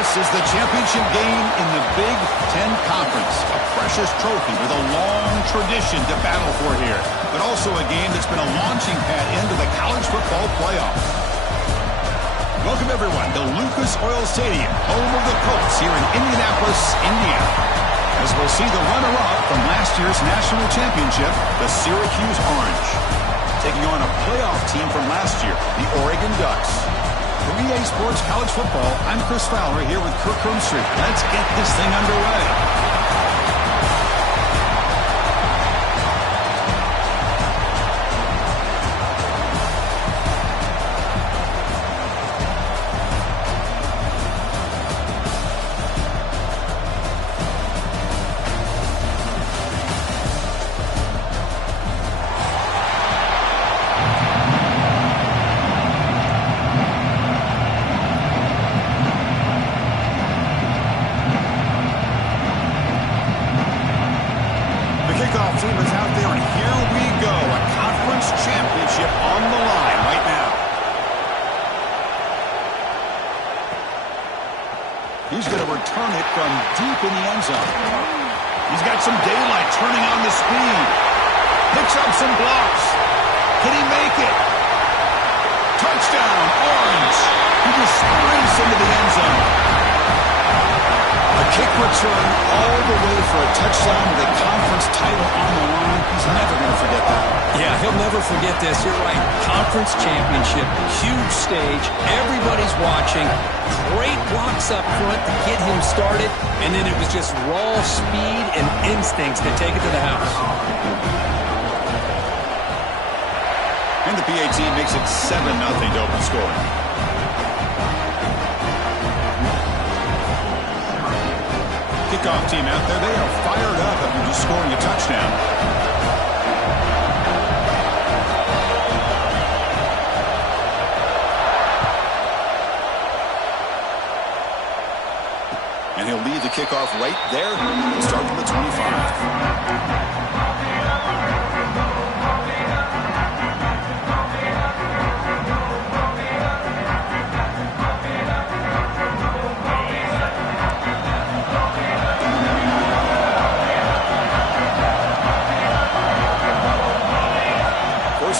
This is the championship game in the Big Ten Conference. A precious trophy with a long tradition to battle for here. But also a game that's been a launching pad into the college football playoffs. Welcome, everyone, to Lucas Oil Stadium, home of the Colts here in Indianapolis, Indiana. As we'll see the runner-up from last year's national championship, the Syracuse Orange, taking on a playoff team from last year, the Oregon Ducks. For EA Sports College Football, I'm Chris Fowler here with Kirk Hermstreet. Let's get this thing underway. Team is out there, and here we go. A conference championship on the line right now. He's going to return it from deep in the end zone. He's got some daylight turning on the speed. Picks up some blocks. Can he make it? Touchdown, Orange. He just sprints into the end zone. A kick return all the way for a touchdown with a conference title on the line. He's never going to forget that. Yeah, he'll never forget this. You're right. Conference championship, huge stage. Everybody's watching. Great blocks up front to get him started. And then it was just raw speed and instincts to take it to the house. And the B10 makes it 7-0 to open scoring. Kickoff team out there. They are fired up after just scoring a touchdown. And he'll lead the kickoff right there. He'll start from the 25.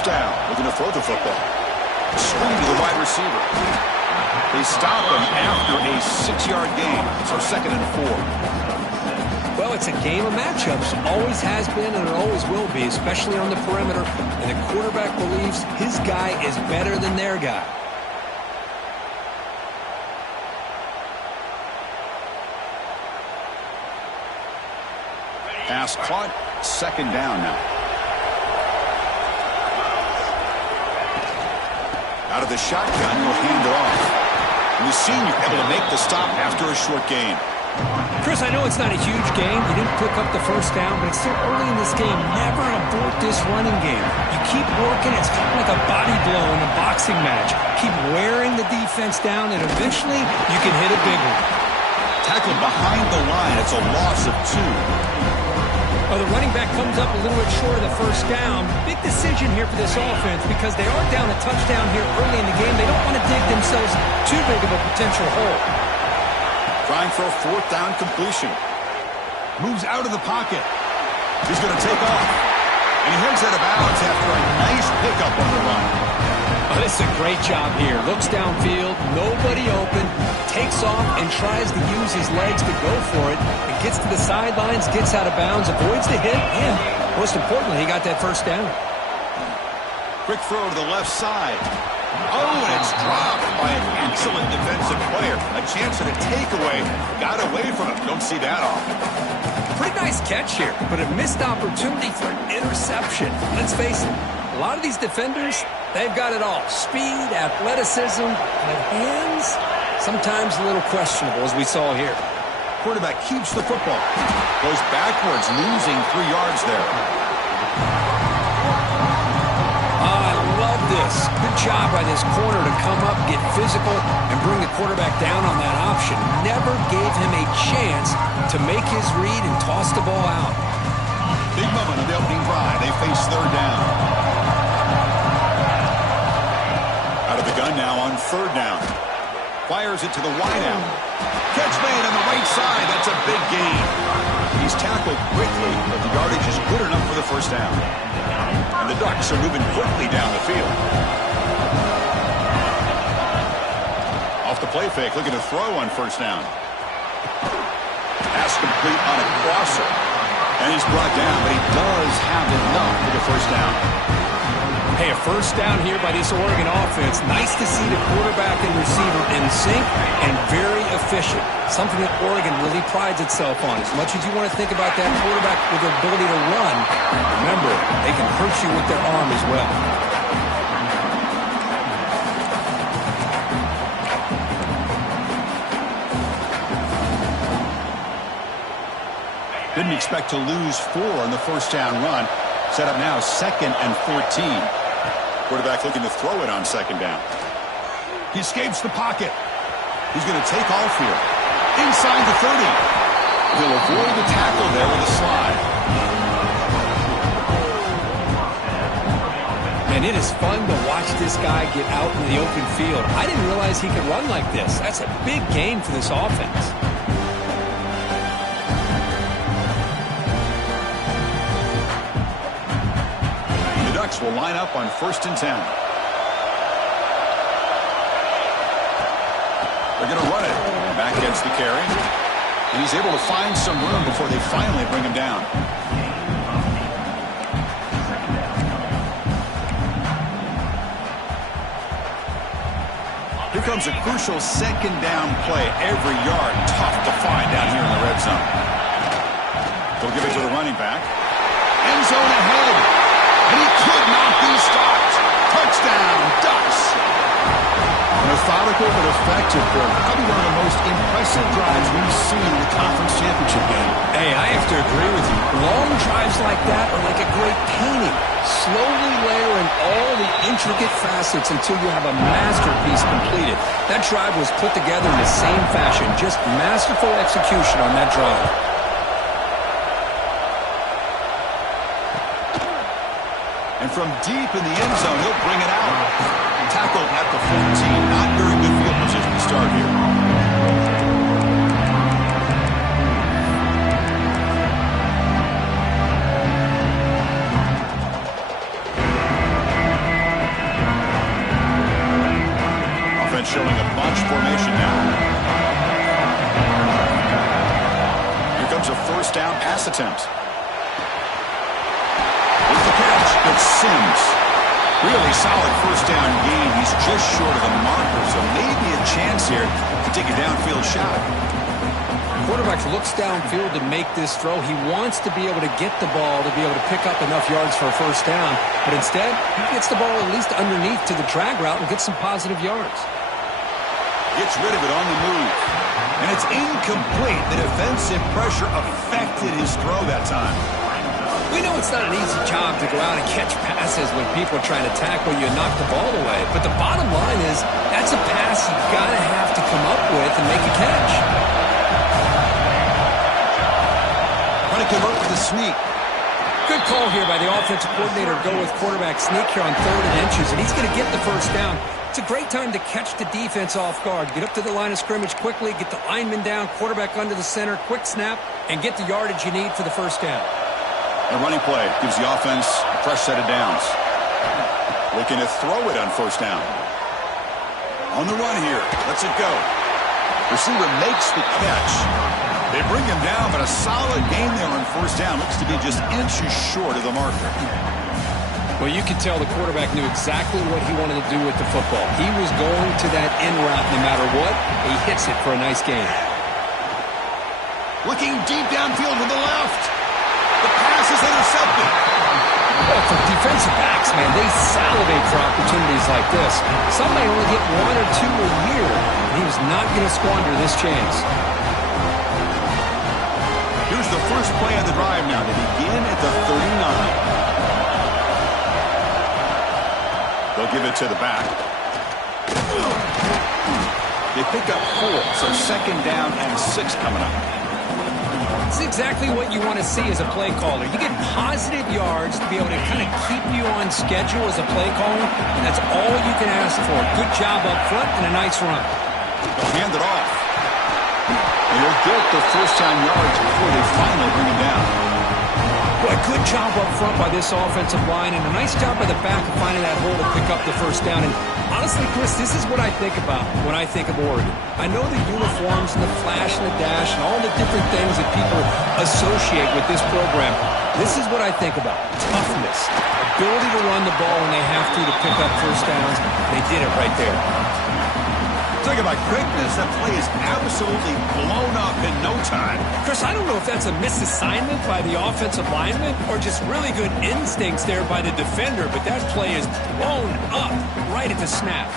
Down, looking to throw the football. Screen to the wide receiver. They stop him after a 6-yard gain. So 2nd and 4. Well, it's a game of matchups. Always has been and it always will be, especially on the perimeter. And the quarterback believes his guy is better than their guy. Pass caught. 2nd down now. Out of the shotgun, he'll hand it off. And the senior able to make the stop after a short gain. Chris, I know it's not a huge game. You didn't pick up the first down, but it's still early in this game. Never abort this running game. You keep working. It's kind of like a body blow in a boxing match. Keep wearing the defense down, and eventually you can hit a big one. Tackled behind the line. It's a loss of 2. Well, the running back comes up a little bit short of the first down. Big decision here for this offense because they are down a touchdown here early in the game. They don't want to dig themselves too big of a potential hole. Trying for a 4th down completion. Moves out of the pocket. He's going to take off. And he heads out of bounds after a nice pickup on the run. Oh, this is a great job here. Looks downfield, nobody open, takes off and tries to use his legs to go for it. And gets to the sidelines, gets out of bounds, avoids the hit, and most importantly, he got that first down. Quick throw to the left side. Oh, and it's dropped by an excellent defensive player. A chance at a takeaway. Got away from him. Don't see that often. Pretty nice catch here, but a missed opportunity for an interception. Let's face it, a lot of these defenders, they've got it all. Speed, athleticism, and hands, sometimes a little questionable, as we saw here. Quarterback keeps the football. Goes backwards, losing 3 yards there. I love this. Good job by this corner to come up, get physical, and bring the quarterback down on that option. Never gave him a chance to make his read and toss the ball out. Big moment of the opening drive. They face 3rd down. Out of the gun now on 3rd down. Fires it to the wideout. Catch made on the right side. That's a big gain. He's tackled quickly, but the yardage is good enough for the first down. And the Ducks are moving quickly down the field. Off the play fake, looking to throw on first down. Pass complete on a crosser. And he's brought down, but he does have enough for the first down. Hey, a first down here by this Oregon offense. Nice to see the quarterback and receiver in sync and very efficient. Something that Oregon really prides itself on. As much as you want to think about that quarterback with the ability to run, remember, they can hurt you with their arm as well. Didn't expect to lose 4 on the first down run. Set up now 2nd and 14. Quarterback looking to throw it on second down. He escapes the pocket. He's going to take off here. Inside the 30. He'll avoid the tackle there with a slide. And it is fun to watch this guy get out in the open field. I didn't realize he could run like this. That's a big game for this offense. Will line up on 1st and 10. They're going to run it. Back gets the carry. And he's able to find some room before they finally bring him down. Here comes a crucial second down play. Every yard tough to find down here in the red zone. They'll give it to the running back. End zone ahead. And he could not be stopped. Touchdown, Ducks. Methodical but effective play. Probably one of the most impressive drives we've seen in the conference championship game. Hey, I have to agree with you. Long drives like that are like a great painting. Slowly layering all the intricate facets until you have a masterpiece completed. That drive was put together in the same fashion. Just masterful execution on that drive. And from deep in the end zone, he'll bring it out. Tackled at the 14. Not very good field position to start here. Offense showing a bunch formation now. Here comes a first down pass attempt. It's Sims. Really solid first down gain. He's just short of the marker, so maybe a chance here to take a downfield shot. Quarterback looks downfield to make this throw. He wants to be able to get the ball to be able to pick up enough yards for a first down, but instead, he gets the ball at least underneath to the drag route and gets some positive yards. Gets rid of it on the move. And it's incomplete. The defensive pressure affected his throw that time. We know it's not an easy job to go out and catch passes when people are trying to tackle you and knock the ball away. But the bottom line is that's a pass you've got to have to come up with and make a catch. Trying to convert with a sneak. Good call here by the offensive coordinator to go with quarterback sneak here on 3rd and inches, and he's going to get the first down. It's a great time to catch the defense off guard. Get up to the line of scrimmage quickly, get the lineman down, quarterback under the center, quick snap, and get the yardage you need for the first down. A running play gives the offense a fresh set of downs. Looking to throw it on first down. On the run here. Lets it go. Receiver makes the catch. They bring him down, but a solid gain there on first down. Looks to be just inches short of the marker. Well, you could tell the quarterback knew exactly what he wanted to do with the football. He was going to that in route no matter what. He hits it for a nice gain. Looking deep downfield to the left. The pass is intercepted. Well, for defensive backs, man, they salivate for opportunities like this. Some may only get 1 or 2 a year, and he was not going to squander this chance. Here's the first play of the drive now to begin at the 39. They'll give it to the back. They pick up 4, so second down and 6 coming up. It's exactly what you want to see as a play caller. You get positive yards to be able to kind of keep you on schedule as a play caller, and that's all you can ask for. Good job up front and a nice run. They'll hand it off. They'll get the first down yards before they finally bring him down. Boy, good job up front by this offensive line, and a nice job by the back of finding that hole to pick up the first down. And honestly, Chris, this is what I think about when I think of Oregon. I know the uniforms and the flash and the dash and all the different things that people associate with this program. This is what I think about. Toughness, ability to run the ball when they have to pick up first downs. They did it right there. Talk about quickness. That play is absolutely blown up in no time. Chris, I don't know if that's a misassignment by the offensive lineman or just really good instincts there by the defender, but that play is blown up right at the snap.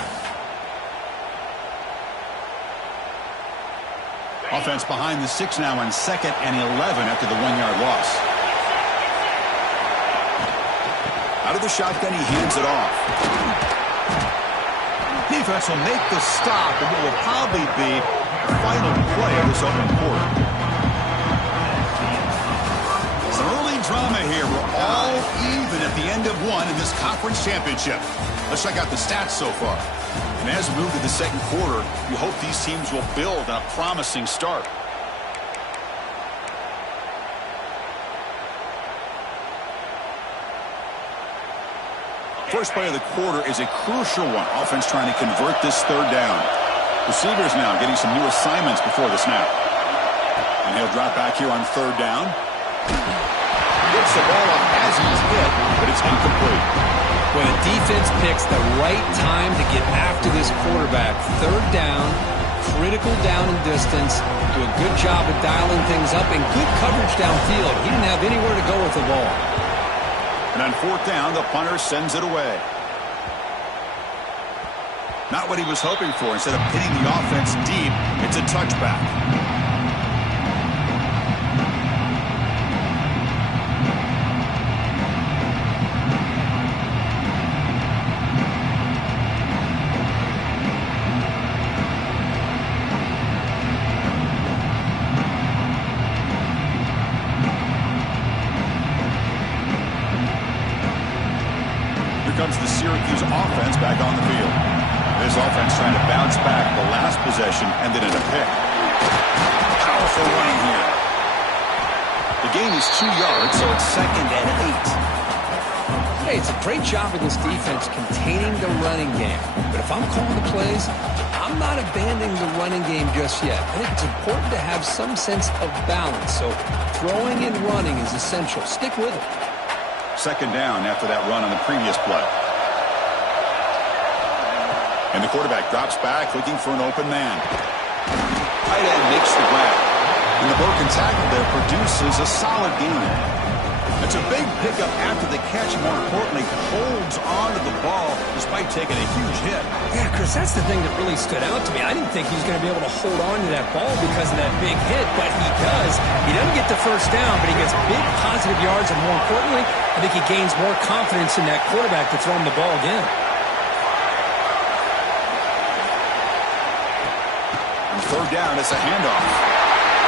Offense behind the 6 now on 2nd and 11 after the 1-yard loss. Out of the shotgun, he hands it off. Defense will make the stop in what will probably be the final play of this opening quarter. Some early drama here. We're all even at the end of one in this conference championship. Let's check out the stats so far. And as we move to the second quarter, you hope these teams will build on a promising start. First play of the quarter is a crucial one. Offense trying to convert this third down. Receivers now getting some new assignments before the snap. And he'll drop back here on third down. Gets the ball up as he's hit, but it's incomplete. When a defense picks the right time to get after this quarterback, third down, critical down and distance, do a good job of dialing things up, and good coverage downfield. He didn't have anywhere to go with the ball. And on fourth down, the punter sends it away. Not what he was hoping for. Instead of hitting the offense deep, it's a touchback. Comes the Syracuse offense back on the field. This offense trying to bounce back. The last possession ended in a pick. Powerful running here. The gain is 2 yards, so it's 2nd and 8. Hey, it's a great job of this defense containing the running game. But if I'm calling the plays, I'm not abandoning the running game just yet. I think it's important to have some sense of balance. So throwing and running is essential. Stick with it. 2nd down after that run on the previous play. And the quarterback drops back looking for an open man. Tight end makes the grab. And the broken tackle there produces a solid gain. It's a big pickup after the catch. More importantly, holds on to the ball despite taking a huge hit. Yeah, Chris, that's the thing that really stood out to me. I didn't think he was going to be able to hold on to that ball because of that big hit, but he does. He doesn't get the first down, but he gets big positive yards, and more importantly, I think he gains more confidence in that quarterback to throw him the ball again. On third down, it's a handoff.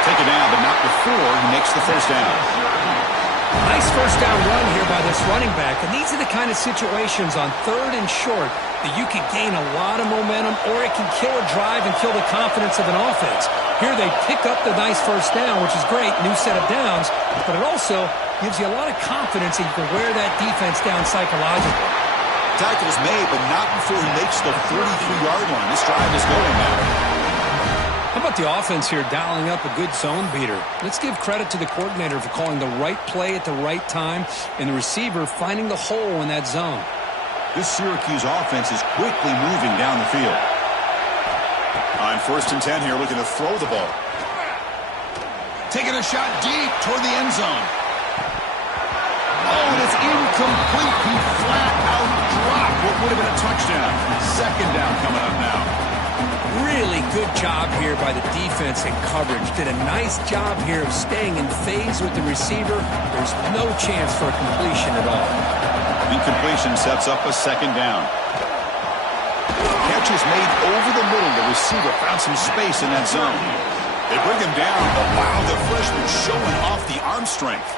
Taken down, but not before he makes the first down. Nice first down run here by this running back. And these are the kind of situations on third and short that you can gain a lot of momentum, or it can kill a drive and kill the confidence of an offense. Here they pick up the nice first down, which is great, new set of downs, but it also gives you a lot of confidence that you can wear that defense down psychologically. Tackle's made, but not before he makes the 33-yard line. This drive is going now. How about the offense here dialing up a good zone beater? Let's give credit to the coordinator for calling the right play at the right time and the receiver finding the hole in that zone. This Syracuse offense is quickly moving down the field. On 1st and 10 here, looking to throw the ball. Taking a shot deep toward the end zone. Oh, and it's incomplete. He flat out dropped what would have been a touchdown. 2nd down coming up now. Really good job here by the defense in coverage. Did a nice job here of staying in phase with the receiver. There's no chance for a completion at all. Incompletion sets up a 2nd down. Catch is made over the middle. The receiver found some space in that zone. They bring him down, but wow, the freshman showing off the arm strength.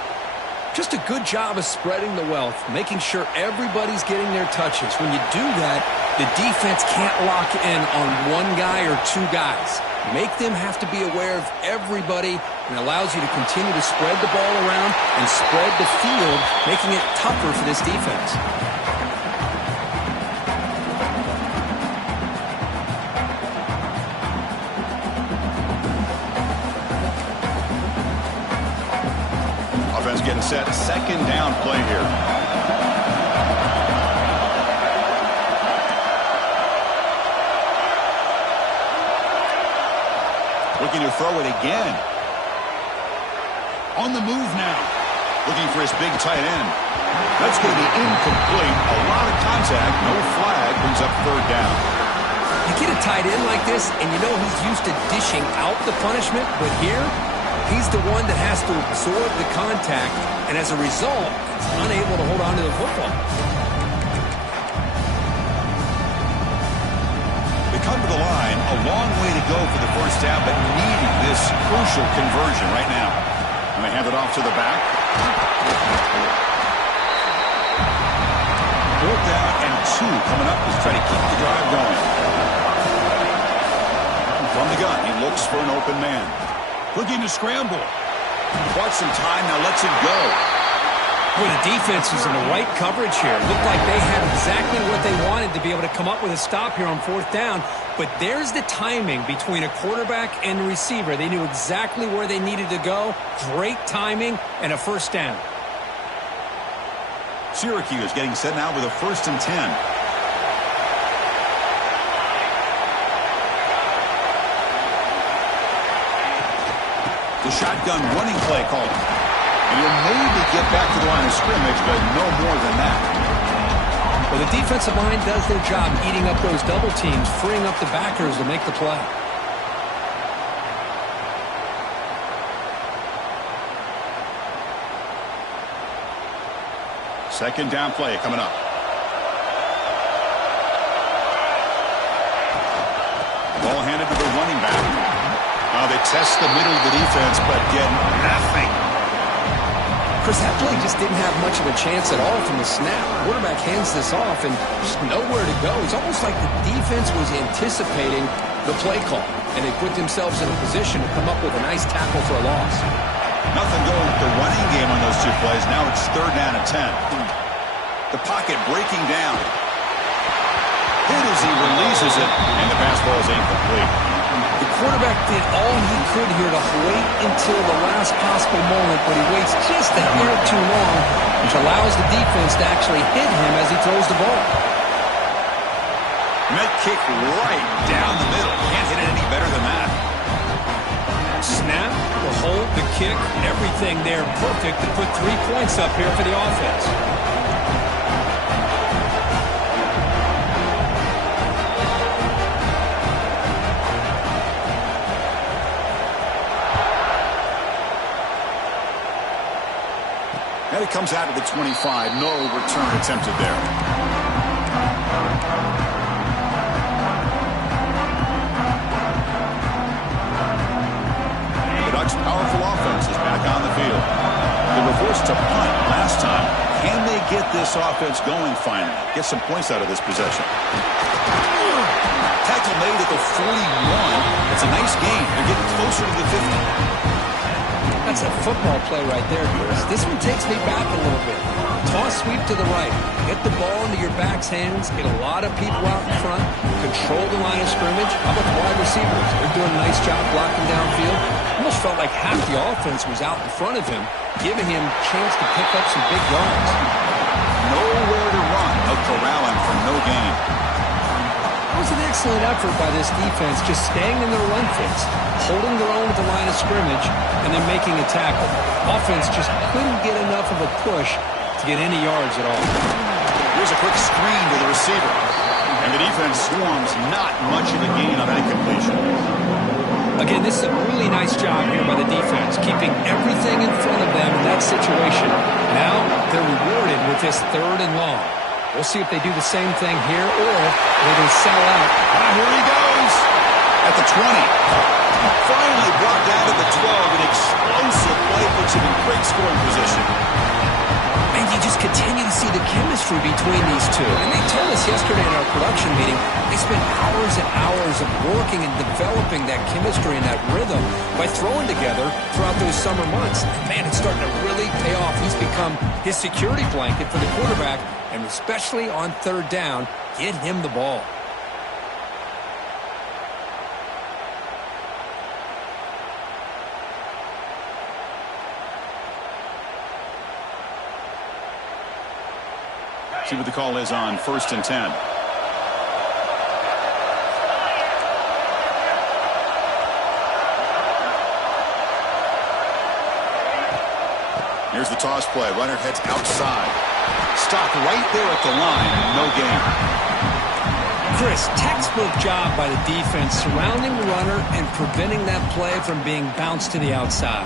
Just a good job of spreading the wealth, making sure everybody's getting their touches. When you do that, the defense can't lock in on one guy or two guys. make them have to be aware of everybody, and allows you to continue to spread the ball around and spread the field, making it tougher for this defense. Offense getting set. Second down play here. Looking to throw it again. On the move now. Looking for his big tight end. That's going to be incomplete. A lot of contact. No flag. Brings up third down. You get a tight end like this, and you know he's used to dishing out the punishment, but here, he's the one that has to absorb the contact, and as a result, he's unable to hold on to the football. They come to the line, a long way to go for the first down, but needing this crucial conversion right now. And they hand it off to the back. 4th down and 2 coming up. Let's try to keep the drive going. From the gun, he looks for an open man. Looking to scramble. Bought some time, now lets it go. Boy, the defense was in the right coverage here. Looked like they had exactly what they wanted to be able to come up with a stop here on 4th down. But there's the timing between a quarterback and a receiver. They knew exactly where they needed to go. Great timing and a first down. Syracuse getting set now with a 1st and 10. The shotgun running play called. And you'll maybe get back to the line of scrimmage, but no more than that. Well, the defensive line does their job eating up those double teams, freeing up the backers to make the play. Second down play coming up. Ball handed to the running back. They test the middle of the defense, but get nothing. Chris, that play just didn't have much of a chance at all from the snap. Quarterback hands this off and just nowhere to go. It's almost like the defense was anticipating the play call, and they put themselves in a position to come up with a nice tackle for a loss. Nothing going with the running game on those 2 plays. Now it's 3rd down and 10. The pocket breaking down. Hit as he releases it, and the pass ball is incomplete. The quarterback did all he could here to wait until the last possible moment, but he waits just a hair too long, which allows the defense to actually hit him as he throws the ball. Met kick right down the middle. Can't hit it any better than that. Snap, the hold, the kick, everything there perfect to put 3 points up here for the offense. And it comes out of the 25. No return attempted there. The Ducks' powerful offense is back on the field. They reversed to punt last time. Can they get this offense going finally? Get some points out of this possession. Tackle made at the 41. It's a nice gain. They're getting closer to the 50. That's a football play right there, Chris. This one takes me back a little bit. Toss sweep to the right. Get the ball into your back's hands. Get a lot of people out in front. Control the line of scrimmage. How about the wide receivers? They're doing a nice job blocking downfield. Almost felt like half the offense was out in front of him, giving him a chance to pick up some big yards. Nowhere to run. No corralling for no gain. It was an excellent effort by this defense, just staying in their run fits, holding their own at the line of scrimmage, and then making a tackle. Offense just couldn't get enough of a push to get any yards at all. Here's a quick screen to the receiver. And the defense swarms, not much of a gain on that completion. Again, this is a really nice job here by the defense, keeping everything in front of them in that situation. Now they're rewarded with this 3rd and long. We'll see if they do the same thing here or they can sell out. Here he goes at the 20. Finally brought down to the 12. An explosive play puts him in great scoring position. And you just continue to see the chemistry between these two. And they told us this yesterday in our production meeting. They spent hours and hours of working and developing that chemistry and that rhythm by throwing together throughout those summer months. And, man, it's starting to really pay off. He's become his security blanket for the quarterback, and especially on third down, get him the ball. See what the call is on 1st and 10. Here's the toss play. Runner heads outside. Stopped right there at the line. No gain. Chris, textbook job by the defense surrounding the runner and preventing that play from being bounced to the outside.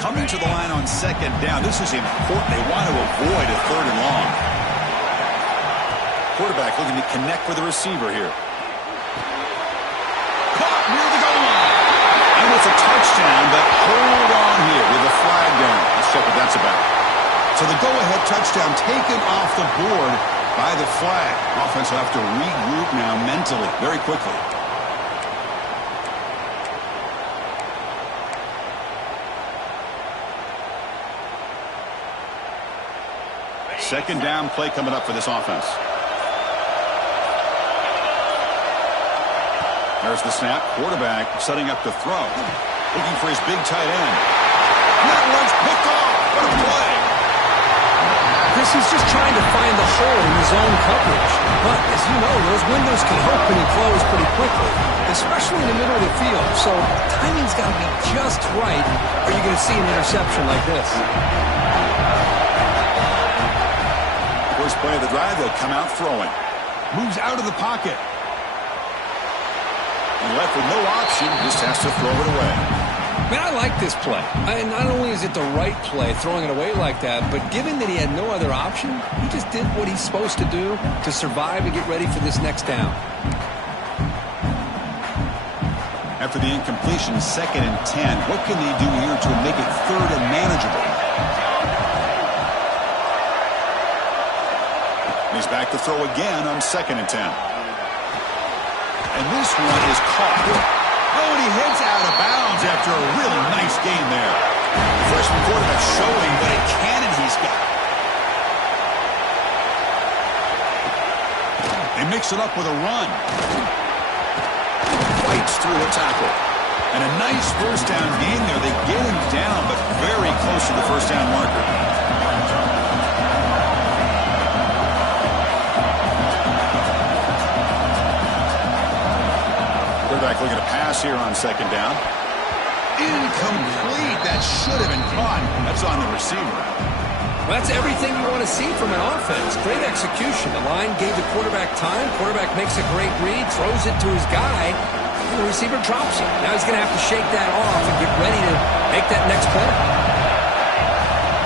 Coming to the line on 2nd down. This is important. They want to avoid a 3rd and long. Quarterback looking to connect with the receiver here. Caught near the goal line. And it's a touchdown, but hold on here with the flag down. Let's check what that's about. So the go-ahead touchdown taken off the board by the flag. Offense will have to regroup now mentally very quickly. Second down play coming up for this offense. There's the snap. Quarterback setting up to throw. Looking for his big tight end. That one's picked off. What a play. Chris, he's just trying to find the hole in his own coverage. But, as you know, those windows can open and close pretty quickly, especially in the middle of the field. So timing's got to be just right, or you're going to see an interception like this. First play of the drive, they'll come out throwing. Moves out of the pocket. And left with no option, just has to throw it away. Man, I like this play. Not only is it the right play, throwing it away like that, but given that he had no other option, he just did what he's supposed to do to survive and get ready for this next down. After the incompletion, 2nd and 10. What can they do here to make it 3rd and manageable? He's back to throw again on 2nd and 10. And this one is caught. Oh, and he heads out of bounds after a really nice game there. The freshman quarterback showing what a cannon he's got. They mix it up with a run. Fights through a tackle. And a nice first down gain there. They get him down, but very close to the first down marker. Quarterback looking to pass here on 2nd down. Incomplete. That should have been caught. That's on the receiver. Well, that's everything you want to see from an offense. Great execution. The line gave the quarterback time. Quarterback makes a great read, throws it to his guy, and the receiver drops it. Now he's going to have to shake that off and get ready to make that next play.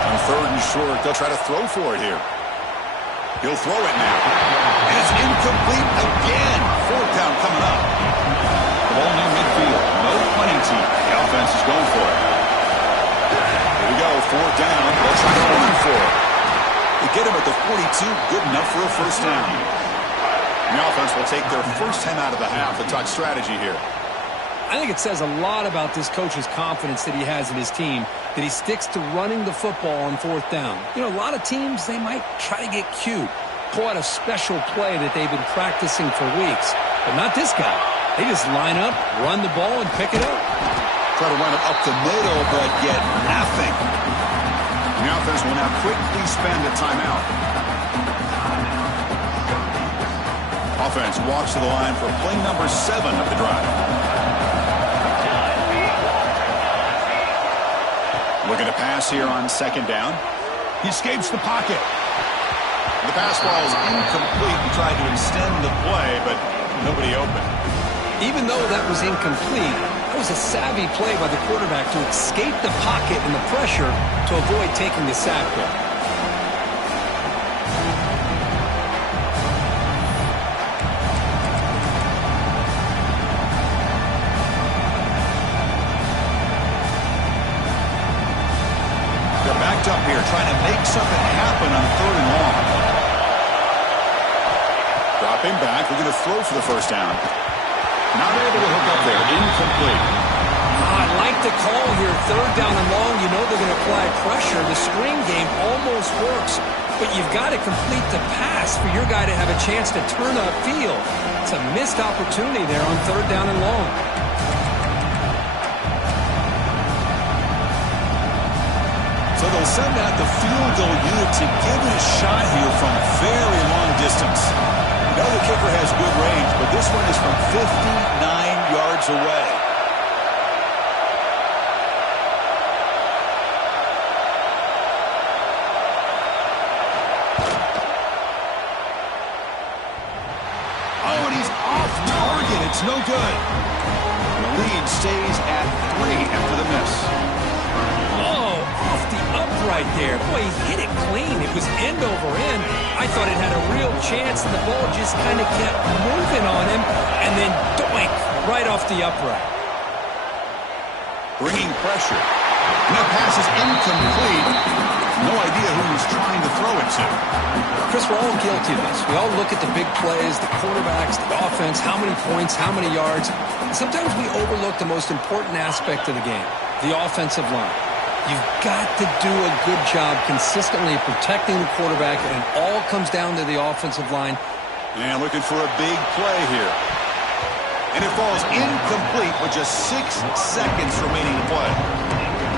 On 3rd and short, they'll try to throw for it here. He'll throw it now. And it's incomplete again. 4th down coming up. Ball near midfield. No punting team. The offense is going for it. Here we go. 4th down. They'll try to run for it. They get him at the 42. Good enough for a first down. And the offense will take their first 10 out of the half and talk strategy here. I think it says a lot about this coach's confidence that he has in his team, that he sticks to running the football on 4th down. You know, a lot of teams, they might try to get cute, pull out a special play that they've been practicing for weeks. But not this guy. They just line up, run the ball, and pick it up. Try to run it up the middle, but get nothing. And the offense will now quickly spend a timeout. Offense walks to the line for play number 7 of the drive. Looking to pass here on 2nd down. He escapes the pocket. The pass ball is incomplete. He tried to extend the play, but nobody open. Even though that was incomplete, that was a savvy play by the quarterback to escape the pocket and the pressure to avoid taking the sack there. backed up here, trying to make something happen on 3rd and long. Dropping back, looking to throw for the first down. Not able to hook up there. Incomplete. I like the call here. 3rd down and long. You know they're going to apply pressure. The screen game almost works, but you've got to complete the pass for your guy to have a chance to turn upfield. It's a missed opportunity there on 3rd down and long. So they'll send out the field goal unit to give it a shot here from very long distance. You know the kicker has good range, but this one is from 59 yards away. Oh, and he's off target. It's no good. The lead stays at 3 after the miss. Oh, off the upright there. Boy, he hit it clean. It was end over end. I thought it had a real chance, and the ball just kind of kept moving on him, and then doink, right off the upright. Bringing pressure. And that pass is incomplete. No idea who he's trying to throw it to. Chris, we're all guilty of this. We all look at the big plays, the quarterbacks, the offense, how many points, how many yards. And sometimes we overlook the most important aspect of the game, the offensive line. You've got to do a good job consistently protecting the quarterback, and it all comes down to the offensive line. And looking for a big play here. And it falls incomplete with just 6 seconds remaining to play.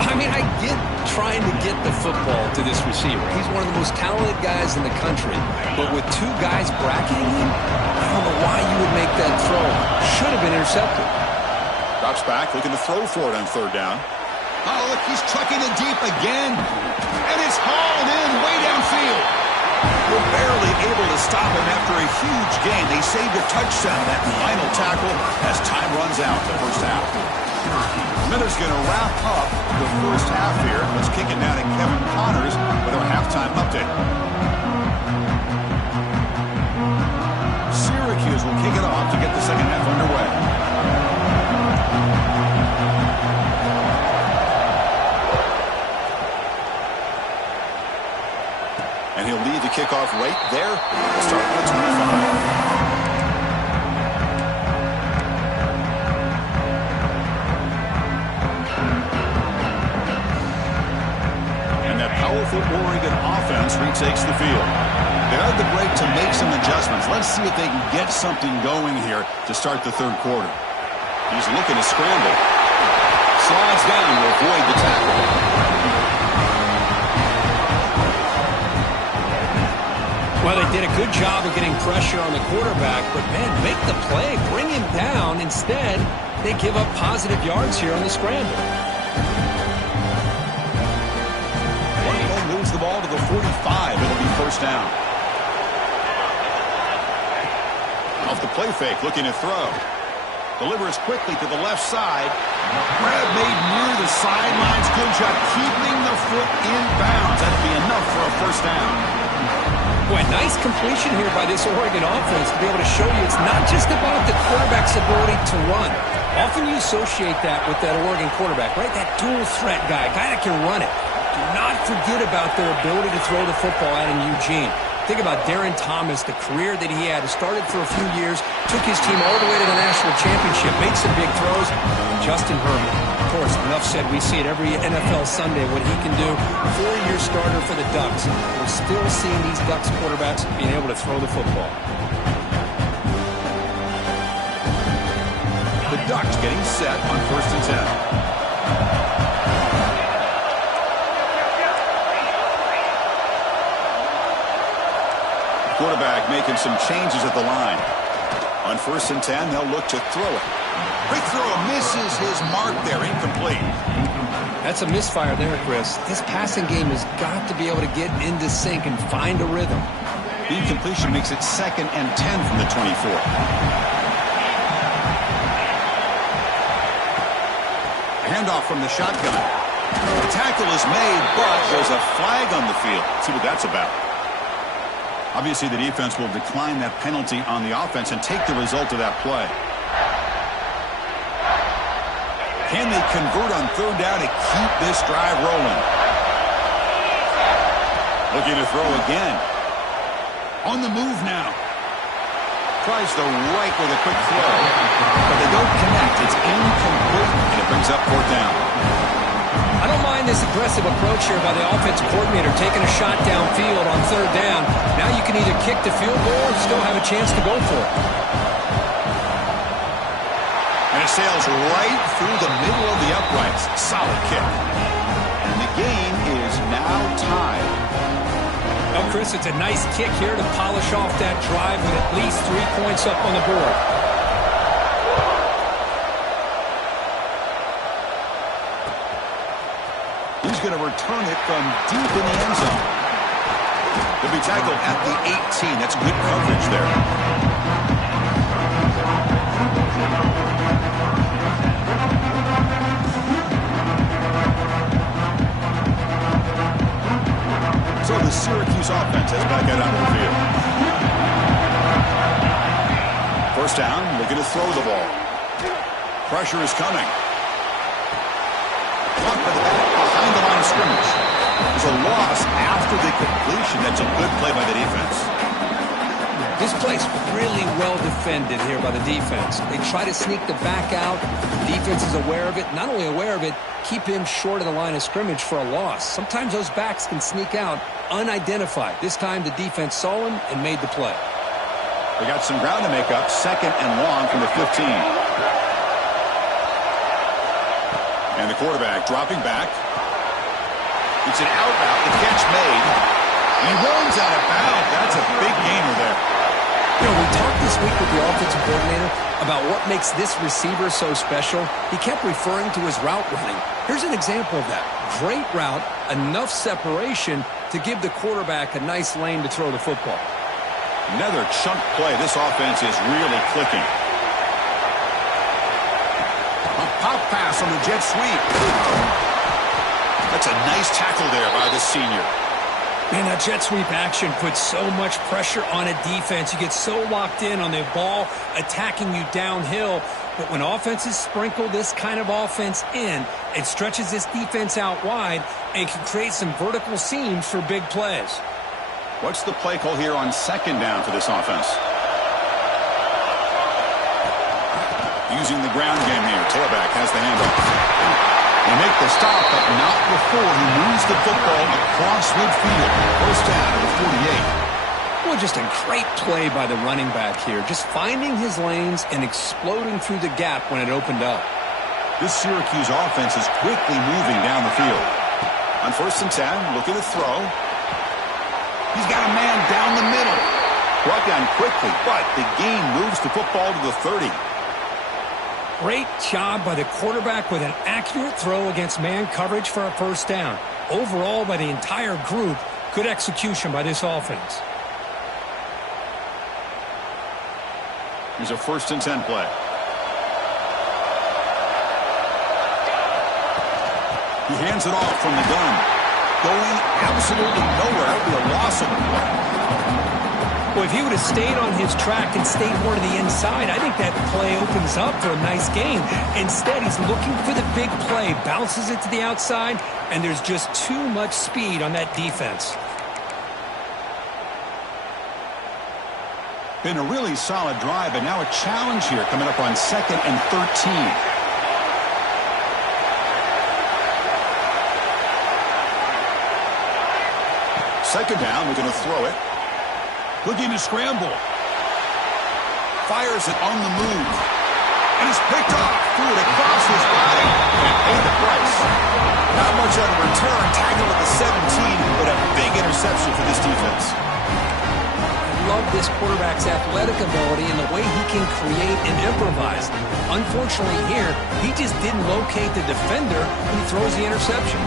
I mean, I get trying to get the football to this receiver. He's one of the most talented guys in the country. But with 2 guys bracketing him, I don't know why you would make that throw. Should have been intercepted. Drops back, looking to throw for it on 3rd down. Oh, look, he's trucking it deep again. And it's hauled in way downfield. We're barely able to stop him after a huge gain. They saved a touchdown, that final tackle, as time runs out the first half. Miller's going to wrap up the first half here. Let's kick it now to Kevin Connors with our halftime update. Syracuse will kick it off to get the second half underway. And he'll lead the kickoff right there. We'll start with 25. Powerful Oregon offense retakes the field. They had the break to make some adjustments. Let's see if they can get something going here to start the 3rd quarter. He's looking to scramble. Slides down to avoid the tackle. Well, they did a good job of getting pressure on the quarterback, but, man, make the play, bring him down. Instead, they give up positive yards here on the scramble. Moves the ball to the 45. It'll be 1st down. Off the play fake, looking to throw. Delivers quickly to the left side. Grab made near the sidelines. Good job keeping the foot in bounds. That'll be enough for a 1st down. Boy, nice completion here by this Oregon offense to be able to show you it's not just about the quarterback's ability to run. Often you associate that with that Oregon quarterback, right? That dual threat guy that can run it. Do not forget about their ability to throw the football out in Eugene. Think about Darren Thomas, the career that he had. He started for a few years, took his team all the way to the national championship, made some big throws. Justin Herbert, of course, enough said. We see it every NFL Sunday, what he can do. 4-year starter for the Ducks. We're still seeing these Ducks quarterbacks being able to throw the football. The Ducks getting set on 1st and 10. Quarterback making some changes at the line. On 1st and 10, they'll look to throw it. Quick throw misses his mark there, incomplete. That's a misfire there, Chris. This passing game has got to be able to get into sync and find a rhythm. The incompletion makes it 2nd and 10 from the 24. Handoff from the shotgun. The tackle is made, but there's a flag on the field. Let's see what that's about. Obviously, the defense will decline that penalty on the offense and take the result of that play. Can they convert on 3rd down to keep this drive rolling? Looking to throw again. On the move now. Tries the right with a quick throw. But they don't connect. It's incomplete, and it brings up fourth down. I don't mind this aggressive approach here by the offensive coordinator, taking a shot downfield on third down. Now you can either kick the field goal or still have a chance to go for it. And it sails right through the middle of the uprights. Solid kick. And the game is now tied. Well, Chris, it's a nice kick here to polish off that drive with at least 3 points up on the board. He's going to return it from deep in the end zone. He'll be tackled at the 18. That's good coverage there. So the Syracuse offense has back out onto the field. First down, looking to throw the ball. Pressure is coming. Caught by the back behind the line of scrimmage. There's a loss after the completion. That's a good play by the defense. This play's really well defended here by the defense. They try to sneak the back out. The defense is aware of it. Not only aware of it, keep him short of the line of scrimmage for a loss. Sometimes those backs can sneak out unidentified. This time the defense saw him and made the play. They got some ground to make up. Second and long from the 15. And the quarterback dropping back. It's an out route. The catch made. He runs out of bounds. That's a big gainer there. You know, we talked this week with the offensive coordinator about what makes this receiver so special. He kept referring to his route running. Here's an example of that. Great route, enough separation to give the quarterback a nice lane to throw the football. Another chunk play. This offense is really clicking. A pop pass on the jet sweep. That's a nice tackle there by the senior. Man, that jet sweep action puts so much pressure on a defense. You get so locked in on the ball attacking you downhill. But when offenses sprinkle this kind of offense in, it stretches this defense out wide and can create some vertical seams for big plays. What's the play call here on second down for this offense? Using the ground game here. Tailback has the handoff. They make the stop, but not before he moves the football across midfield. First down at the 48. Well, just a great play by the running back here. Just finding his lanes and exploding through the gap when it opened up. This Syracuse offense is quickly moving down the field. On first and 10, looking to throw. He's got a man down the middle. Brought down quickly, but the gain moves the football to the 30. Great job by the quarterback with an accurate throw against man coverage for a first down. Overall, by the entire group, good execution by this offense. Here's a first and 10 play. He hands it off from the gun. Going absolutely nowhere. That would be a loss of the play. Well, if he would have stayed on his track and stayed more to the inside, I think that play opens up for a nice gain. Instead, he's looking for the big play, bounces it to the outside, and there's just too much speed on that defense. Been a really solid drive, but now a challenge here coming up on second and 13. Second down, we're going to throw it. Looking to scramble. Fires it on the move. And it's picked off. Threw it across his body and paid the price. Not much on return. Tackled at the 17, but a big interception for this defense. I love this quarterback's athletic ability and the way he can create and improvise. Unfortunately here, he just didn't locate the defender when he throws the interception.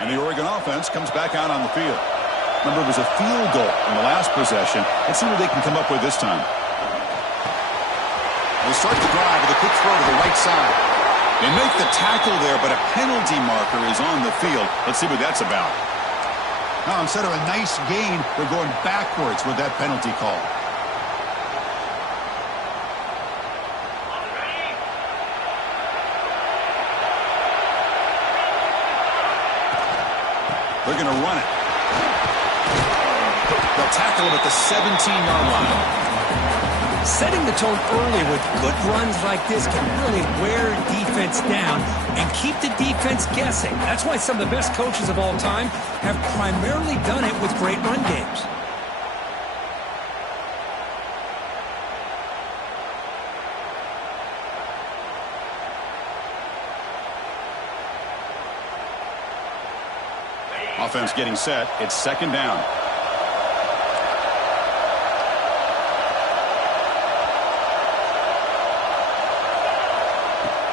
And the Oregon offense comes back out on the field. Remember, it was a field goal in the last possession. Let's see what they can come up with this time. They start the drive with a quick throw to the right side. They make the tackle there, but a penalty marker is on the field. Let's see what that's about. Now, instead of a nice gain, they're going backwards with that penalty call. going to run it. They'll tackle him at the 17-yard line. Setting the tone early with good runs like this can really wear defense down and keep the defense guessing. That's why some of the best coaches of all time have primarily done it with great run games. Offense getting set. It's second down.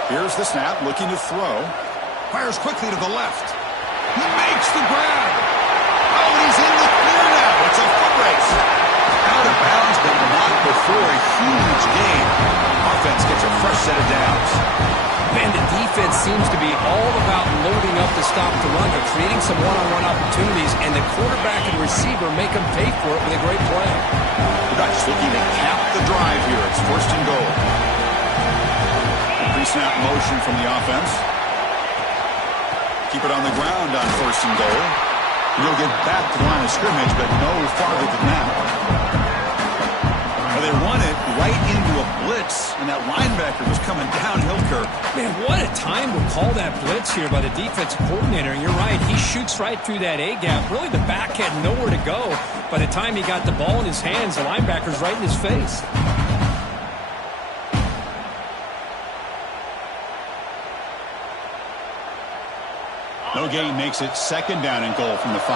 Here's the snap, looking to throw. Fires quickly to the left. He makes the grab. Oh, and he's in the clear now. It's a foot race. Out of bounds, but not before a huge gain. Offense gets a fresh set of downs. Man, the defense seems to be all about loading up to stop the run. They're creating some one-on-one opportunities, and the quarterback and receiver make them pay for it with a great play. The Dutch looking to cap the drive here. It's first and goal. Pre-snap motion from the offense. Keep it on the ground on first and goal. He'll get back to the line of scrimmage, but no farther than that. Well, they run it right into a blitz, and that linebacker was coming downhill, Kirk. Man, what a time to call that blitz here by the defensive coordinator. And you're right, he shoots right through that A-gap. Really, the back had nowhere to go. By the time he got the ball in his hands, the linebacker's right in his face. No gain makes it second down and goal from the 5.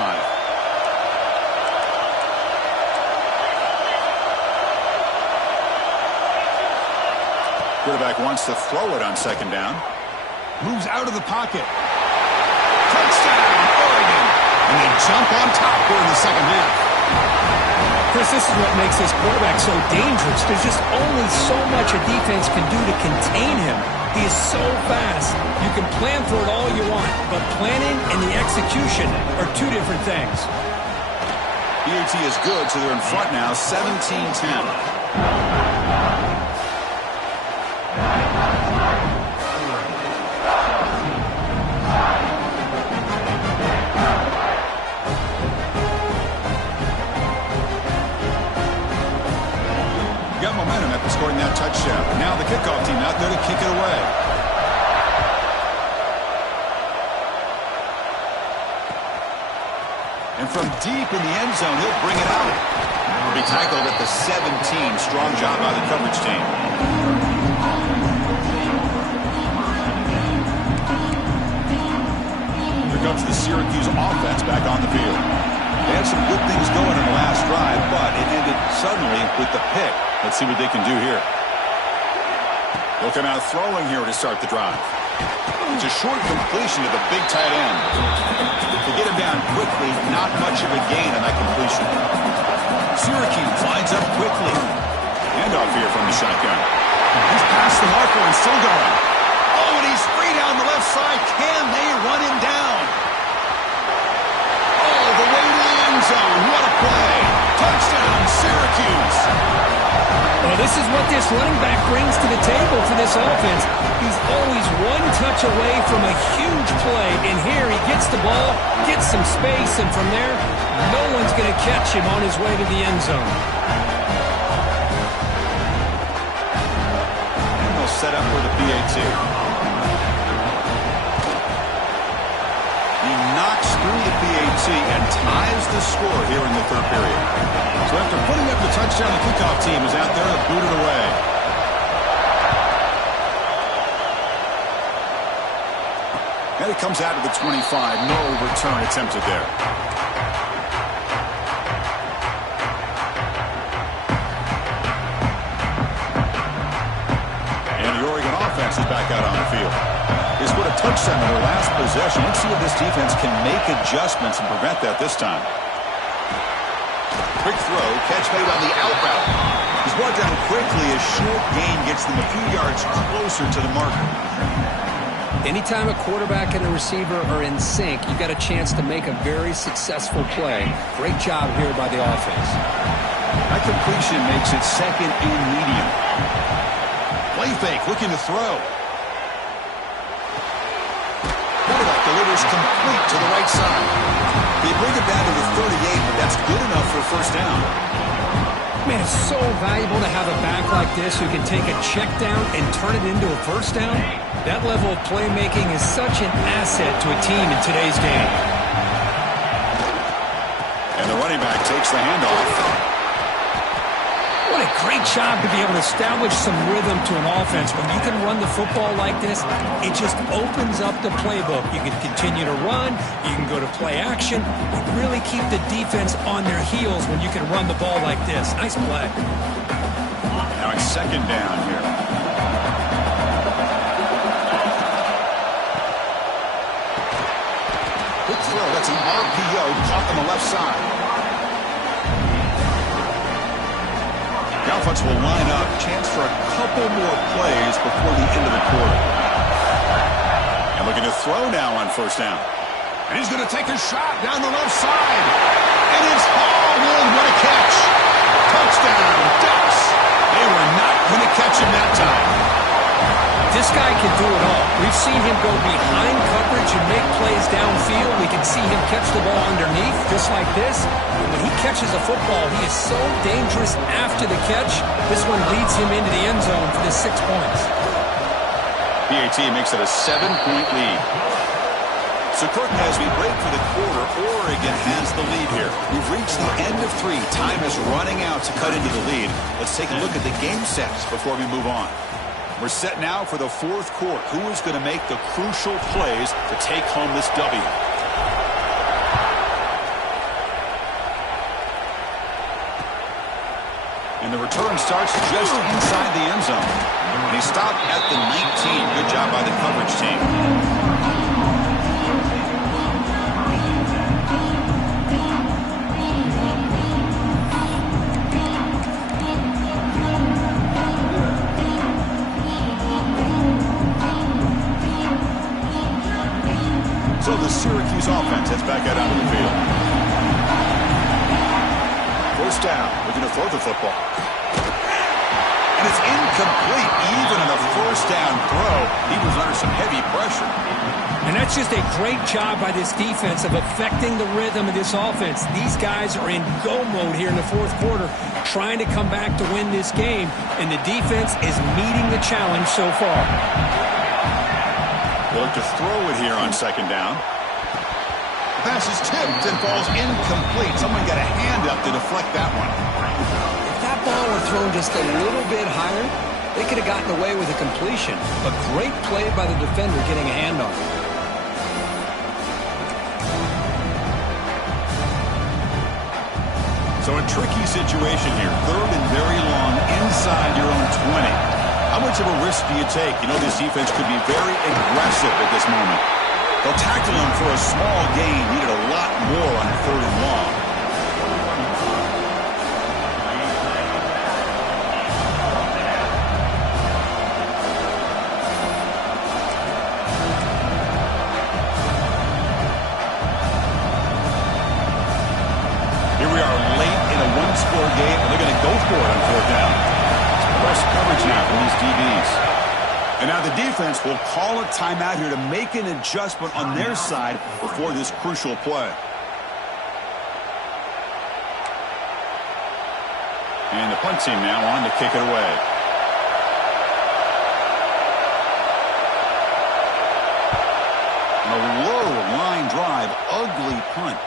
Quarterback wants to throw it on second down. Moves out of the pocket. Touchdown, Oregon. And they jump on top here in the second half. Chris, this is what makes this quarterback so dangerous. There's just only so much a defense can do to contain him. He is so fast. You can plan for it all you want, but planning and the execution are two different things. BAT is good, so they're in front now, 17-10. Got momentum after scoring that touchdown. Now the kickoff team out there to kick it away. And from deep in the end zone, he'll bring it out. He'll be tackled at the 17. Strong job by the coverage team. Here comes the Syracuse offense back on the field. They had some good things going in the last drive, but it ended suddenly with the pick. Let's see what they can do here. They'll come out throwing here to start the drive. It's a short completion to the big tight end. To get him down quickly, not much of a gain on that completion. Syracuse lines up quickly. Handoff here from the shotgun. He's past the marker and still going. Oh, and he's free down the left side. Can they run him down? Oh, the way to the end zone. What a play. Touchdown, Syracuse. Well, this is what this running back brings to the table for this offense. He's always one touch away from a huge play. And here he gets the ball, gets some space, and from there, no one's going to catch him on his way to the end zone. And they'll set up for the PAT. He knocks through the PAT and ties the score here in the third period. So after putting up the touchdown, the kickoff team is out there to boot it away. And it comes out of the 25. No return attempted there. And the Oregon offense is back out on the field. They scored a touchdown in their last possession. Let's see if this defense can make adjustments and prevent that this time. Quick throw, catch made on the out route. He's brought down quickly. A short gain gets them a few yards closer to the marker. Anytime a quarterback and a receiver are in sync, you've got a chance to make a very successful play. Great job here by the offense. That completion makes it second and medium. Play fake, looking to throw. Quarterback delivers is complete to the right side. They bring it down to the 38, but that's good enough for a first down. Man, it's so valuable to have a back like this who can take a check down and turn it into a first down. That level of playmaking is such an asset to a team in today's game. And the running back takes the handoff. What a great job to be able to establish some rhythm to an offense. When you can run the football like this, it just opens up the playbook. You can continue to run. You can go to play action. You really keep the defense on their heels when you can run the ball like this. Nice play. Now it's second down here. Good throw. That's an RPO caught on the left side. The offense will line up. Chance for a couple more plays before the end of the quarter. And looking to throw now on first down. And he's going to take a shot down the left side. And it's hauled in. What a catch. Touchdown, Ducks. They were not going to catch him that time. This guy can do it all. We've seen him go behind coverage and make plays downfield. We can see him catch the ball underneath, just like this. And when he catches a football, he is so dangerous after the catch. This one leads him into the end zone for the 6 points. BAT makes it a 7-point lead. So, Kirk, as we break for the quarter, Oregon has the lead here. We've reached the end of 3. Time is running out to cut into the lead. Let's take a look at the game sets before we move on. We're set now for the fourth quarter. Who is going to make the crucial plays to take home this W? And the return starts just inside the end zone. And he stopped at the 19. Good job by the coverage team. So the Syracuse offense heads back out onto the field. First down. We're going to throw the football. And it's incomplete. Even on a first down throw, he was under some heavy pressure. And that's just a great job by this defense of affecting the rhythm of this offense. These guys are in go mode here in the fourth quarter, trying to come back to win this game. And the defense is meeting the challenge so far. They'll look to throw it here on second down. The pass is tipped and falls incomplete. Someone got a hand up to deflect that one. If that ball were thrown just a little bit higher, they could have gotten away with a completion. A great play by the defender getting a hand on it. So a tricky situation here. Third and very long inside your own 20. How much of a risk do you take? You know this defense could be very aggressive at this moment. They'll tackle him for a small gain. Needed a lot more on third and long. Here we are late in a one-score game, and they're going to go for it on fourth down. Press coverage now from these DBs. And now the defense will call a timeout here to make an adjustment on their side before this crucial play. And the punt team now on to kick it away. And a low line drive, ugly punt.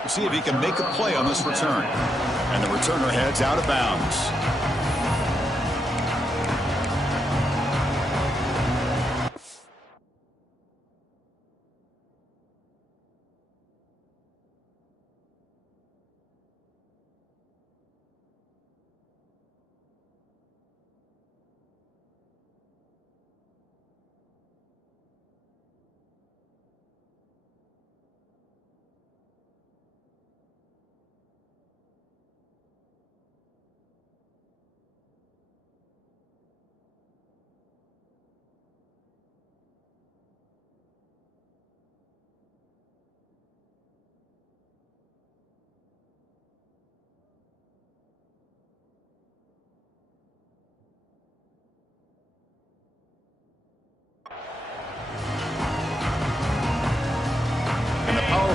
We'll see if he can make a play on this return. And the returner heads out of bounds.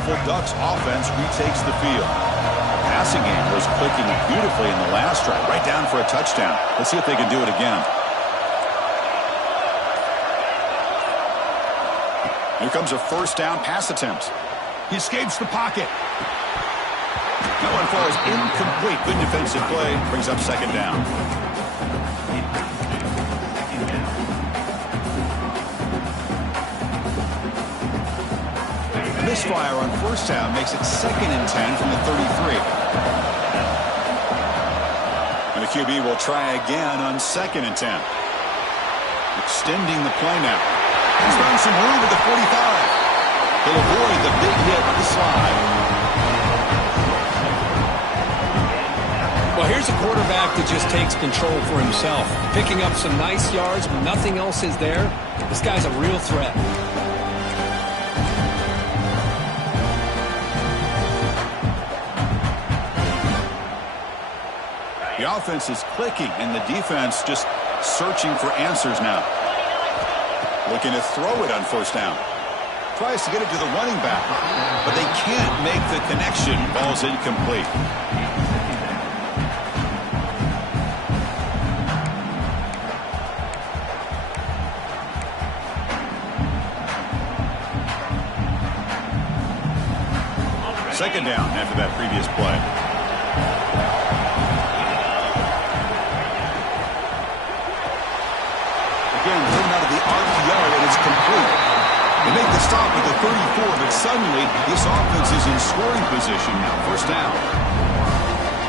beautiful Ducks offense retakes the field. The passing game was clicking beautifully in the last drive, right down for a touchdown. Let's see if they can do it again. Here comes a first down pass attempt. He escapes the pocket. That one falls incomplete. Good defensive play. Brings up second down. Misfire on first down makes it 2nd and 10 from the 33. And the QB will try again on 2nd and 10. Extending the play now. He's found some room at the 45. He'll avoid the big hit on the slide. Well, here's a quarterback that just takes control for himself. Picking up some nice yards when nothing else is there. This guy's a real threat. The offense is clicking, and the defense just searching for answers now. Looking to throw it on first down. Tries to get it to the running back, but they can't make the connection. Ball's incomplete. Second down after that previous play. Again, driven out of the RPO, and it's complete. They make the stop with the 34, but suddenly this offense is in scoring position now. First down.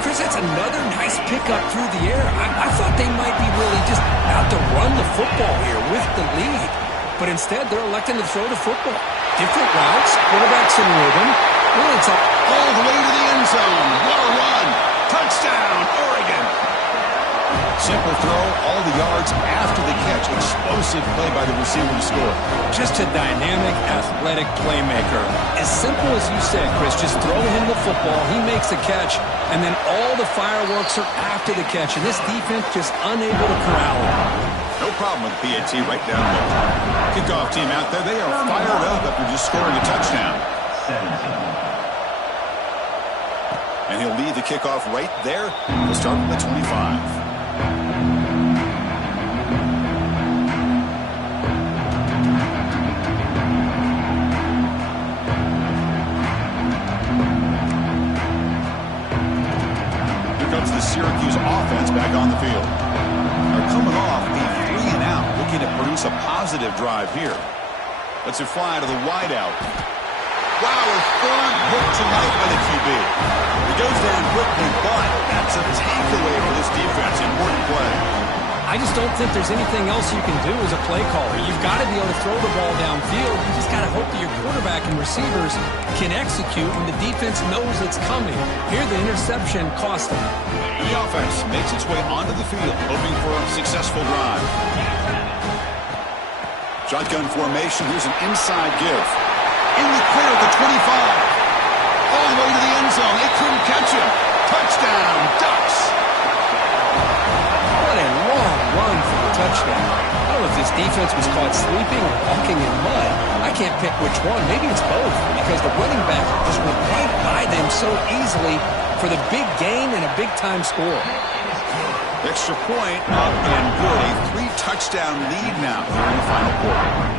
Chris, that's another nice pickup through the air. I thought they might be really just out to run the football here with the lead. But instead, they're electing to throw the football. Different routes, quarterbacks in rhythm. Well, it's all the way to the end zone. What a run. Touchdown, Oregon. Simple throw, all the yards after the catch. Explosive play by the receiver to score. Just a dynamic, athletic playmaker. As simple as you said, Chris, just throw him the football, he makes the catch, and then all the fireworks are after the catch, and this defense just unable to corral him. No problem with PAT right down low. Kickoff team out there, they are fired up after just scoring a touchdown. And he'll lead the kickoff right there. We'll start from the 25. The Syracuse offense back on the field. They're coming off a 3-and-out, looking to produce a positive drive here. Lets it fly to the wideout. Wow, a third hit tonight by the QB. It goes down quickly, but that's a takeaway for this defense. Important play. I just don't think there's anything else you can do as a play caller. You've got to be able to throw the ball downfield. You just got to hope that your quarterback and receivers can execute when the defense knows it's coming. Here, the interception cost them. The offense makes its way onto the field, hoping for a successful drive. Shotgun formation. Here's an inside give. In the clear at the 25. All the way to the end zone. They couldn't catch him. Touchdown, Ducks. What a long run for the touchdown. I don't know if this defense was caught sleeping or walking in mud. I can't pick which one. Maybe it's both, because the running back just went right by them so easily for the big gain and a big-time score. Extra point up and good. A 3-touchdown lead now here in the final quarter.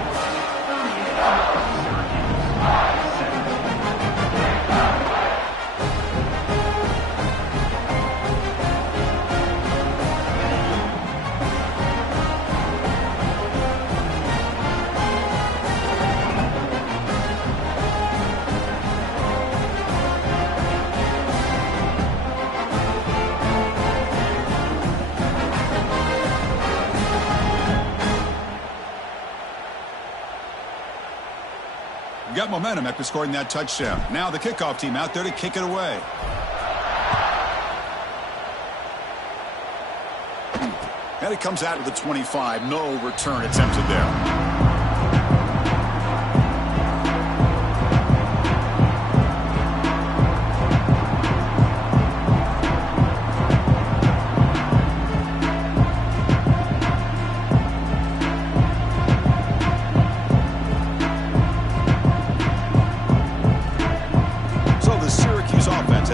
Got momentum after scoring that touchdown. Now the kickoff team out there to kick it away. And it comes out of the 25. No return attempted there.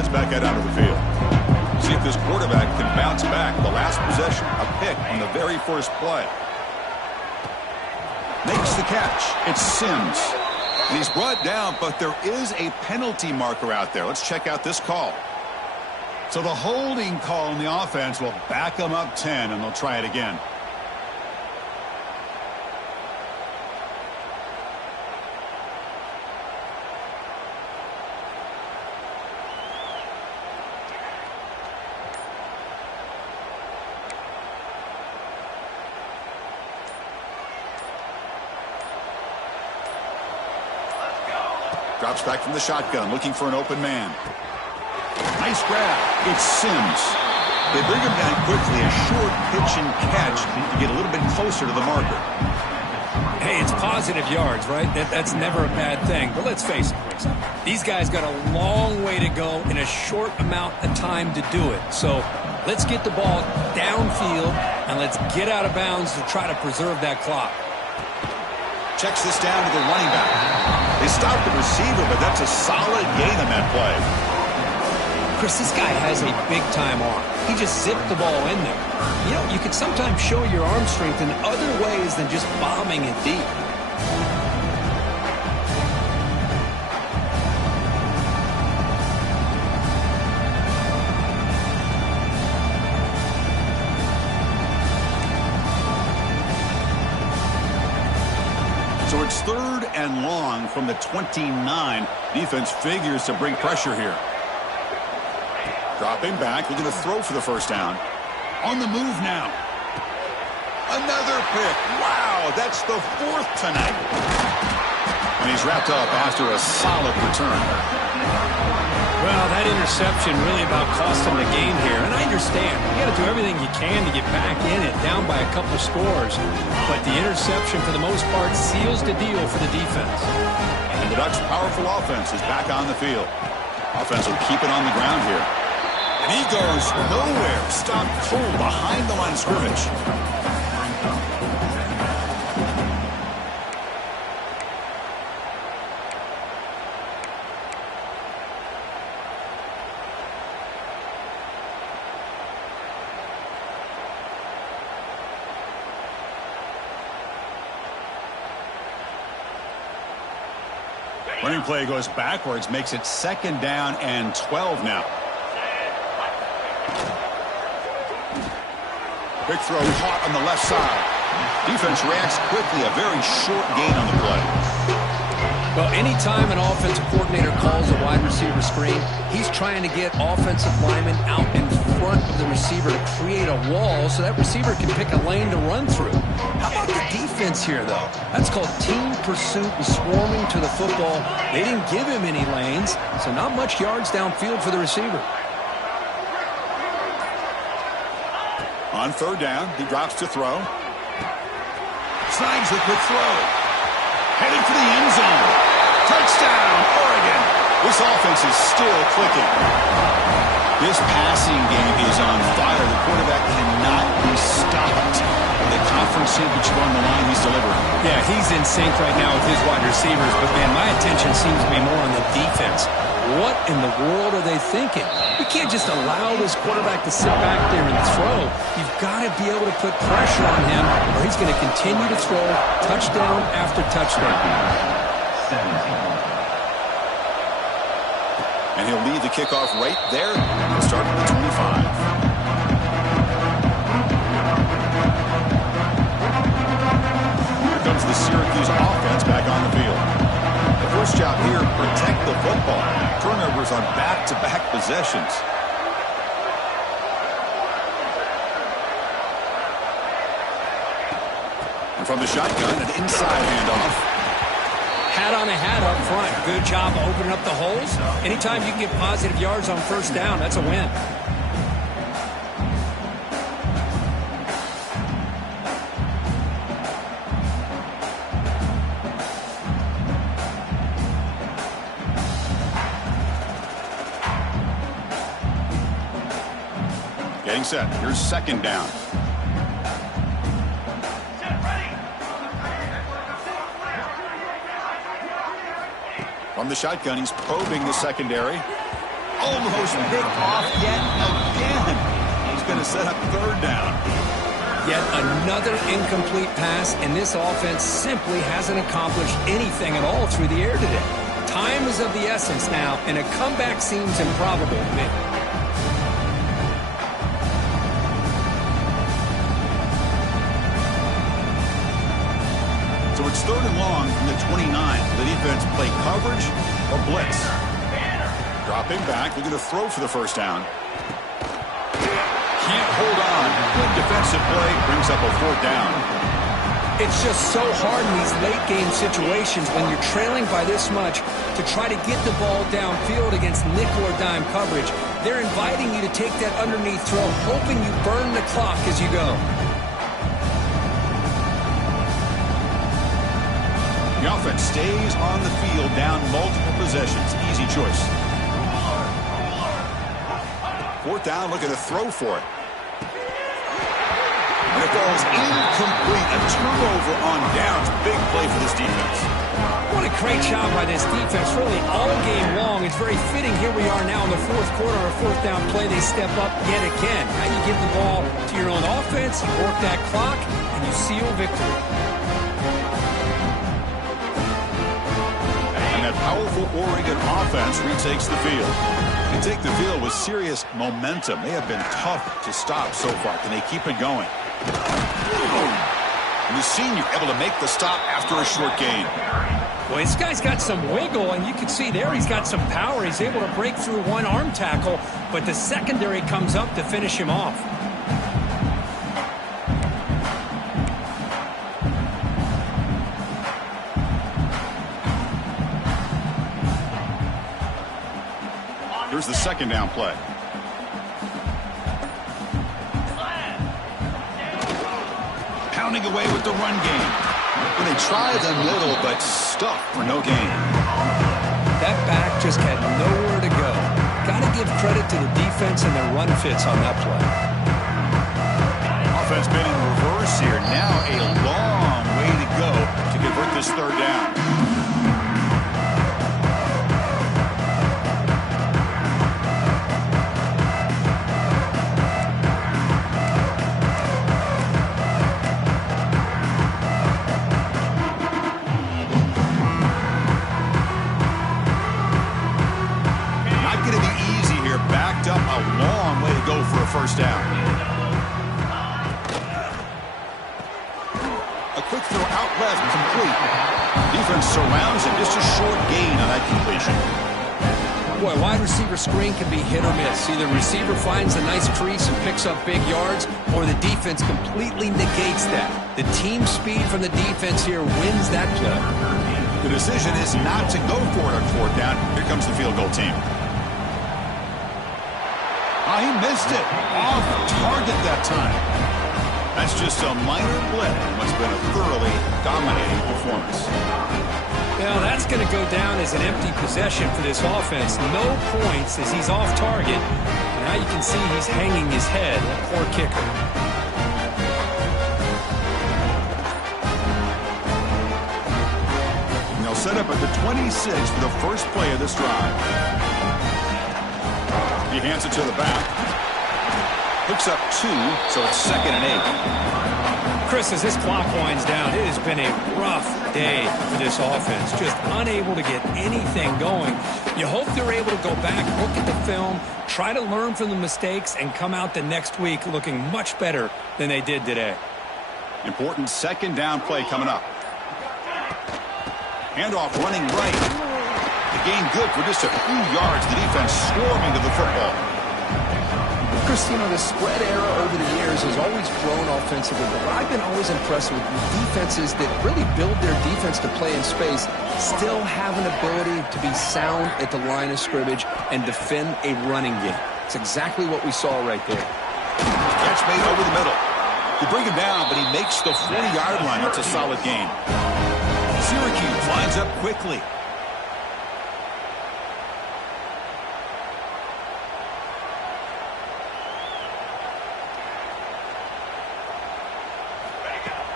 heads back out onto the field. See if this quarterback can bounce back. The last possession, a pick on the very first play. Makes the catch. It's Sims. And he's brought down, but there is a penalty marker out there. Let's check out this call. So the holding call on the offense will back them up 10, and they'll try it again. Drops back from the shotgun, looking for an open man. Nice grab. It's Sims. They bring him down quickly. A short pitch and catch to get a little bit closer to the marker. Hey, it's positive yards, right? That's never a bad thing. But let's face it, Chris. These guys got a long way to go in a short amount of time to do it. So let's get the ball downfield, and let's get out of bounds to try to preserve that clock. Checks this down to the running back. They stopped the receiver, but that's a solid gain on that play. Chris, this guy has a big-time arm. He just zipped the ball in there. You know, you can sometimes show your arm strength in other ways than just bombing it deep. So it's 3rd and long from the 29. Defense figures to bring pressure here. Dropping back, looking to throw for the first down. On the move now. Another pick. Wow, that's the 4th tonight. And he's wrapped up after a solid return. Well, that interception really about cost him the game here. And I understand. You got to do everything you can to get back in it, down by a couple scores. But the interception, for the most part, seals the deal for the defense. And the Ducks' powerful offense is back on the field. Offense will keep it on the ground here. And he goes nowhere. Stopped cold behind the line of scrimmage. Running play goes backwards, makes it 2nd down and 12 now. Big throw caught on the left side. Defense reacts quickly. A very short gain on the play. Well, anytime an offensive coordinator calls a wide receiver screen, he's trying to get offensive linemen out in front of the receiver to create a wall so that receiver can pick a lane to run through. How about the defense here, though? That's called team pursuit and swarming to the football. They didn't give him any lanes, so not much yards downfield for the receiver. On 3rd down, he drops to throw. Snags the quick throw. Headed for the end zone. Touchdown, Oregon. This offense is still clicking. This passing game is on fire. The quarterback cannot be stopped. The conference championship on the line, he's delivering. Yeah, he's in sync right now with his wide receivers, but, man, my attention seems to be more on the defense. What in the world are they thinking? You can't just allow this quarterback to sit back there and throw. You've got to be able to put pressure on him, or he's going to continue to throw touchdown after touchdown. And he'll lead the kickoff right there. He'll start at the 25. Comes the Syracuse offense back on the field. The first job here, protect the football. Turnovers on back-to-back possessions. And from the shotgun, an inside handoff. Hat on a hat up front. Good job opening up the holes. Anytime you can get positive yards on 1st down, that's a win. Getting set. Here's 2nd down. From the shotgun, he's probing the secondary. Almost picked off yet again. He's going to set up third down. Yet another incomplete pass, and this offense simply hasn't accomplished anything at all through the air today. Time is of the essence now, and a comeback seems improbable to me. So it's third and long from the 29. The defense play coverage or blitz. Dropping back, looking to throw for the first down. Can't hold on. Good defensive play brings up a fourth down. It's just so hard in these late-game situations when you're trailing by this much to try to get the ball downfield against nickel or dime coverage. They're inviting you to take that underneath throw, hoping you burn the clock as you go. The offense stays on the field down multiple possessions. Easy choice. Fourth down, looking to throw for it. And it falls incomplete. A turnover on downs. Big play for this defense. What a great job by this defense, really all game long. It's very fitting. Here we are now in the fourth quarter, a fourth down play. They step up yet again. Now you give the ball to your own offense, you work that clock, and you seal victory. And that powerful Oregon offense retakes the field. They take the field with serious momentum. They have been tough to stop so far. Can they keep it going? And the senior able to make the stop after a short gain. Well, this guy's got some wiggle, and you can see there he's got some power. He's able to break through one arm tackle, but the secondary comes up to finish him off. Here's the second down play. Pounding away with the run game. When they try the middle, but stuck for no gain. That back just had nowhere to go. Got to give credit to the defense and their run fits on that play. Offense been in reverse here. Now a long way to go to convert this third down. First down. A quick throw out left, complete. Defense surrounds him. Just a short gain on that completion. Boy, wide receiver screen can be hit or miss. Either receiver finds a nice crease and picks up big yards, or the defense completely negates that. The team speed from the defense here wins that play. The decision is not to go for it on fourth down. Here comes the field goal team. Oh, he missed it. Off target that time. That's just a minor blip in what's been a thoroughly dominating performance. Now that's going to go down as an empty possession for this offense. No points as he's off target. Now you can see he's hanging his head. Poor kicker. And they'll set up at the 26 for the first play of this drive. He hands it to the back. Hooks up 2, so it's 2nd and 8. Chris, as this clock winds down, it has been a rough day for this offense. Just unable to get anything going. You hope they're able to go back, look at the film, try to learn from the mistakes, and come out the next week looking much better than they did today. Important second down play coming up. Handoff running right. The gain good for just a few yards. The defense swarming to the football. Chris, you know, the spread era over the years has always grown offensively, but what I've been always impressed with defenses that really build their defense to play in space still have an ability to be sound at the line of scrimmage and defend a running game. It's exactly what we saw right there. Catch made over the middle. You bring him down, but he makes the 40-yard line. That's a solid gain. Syracuse lines up quickly.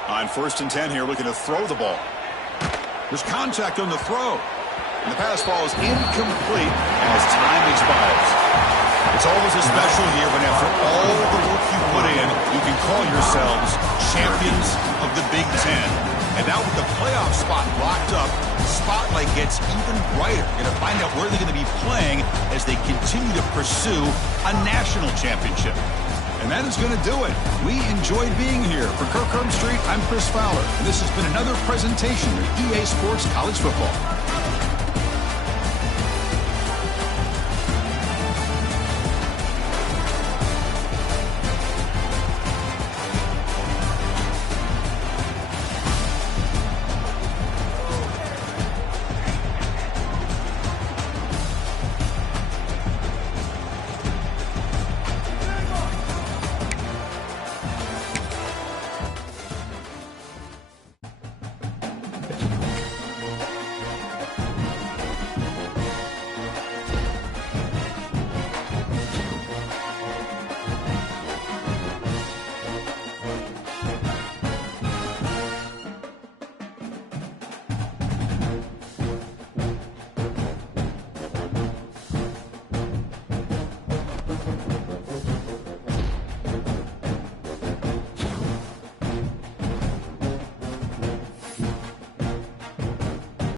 On 1st and 10 here, looking to throw the ball. There's contact on the throw. And the pass falls incomplete as time expires. It's always a special year when after all the work you put in, you can call yourselves champions of the Big Ten. And now with the playoff spot locked up, the spotlight gets even brighter. Going to find out where they're going to be playing as they continue to pursue a national championship. And that is going to do it. We enjoyed being here. For Kirk Herbstreit, I'm Chris Fowler. And this has been another presentation of EA Sports College Football.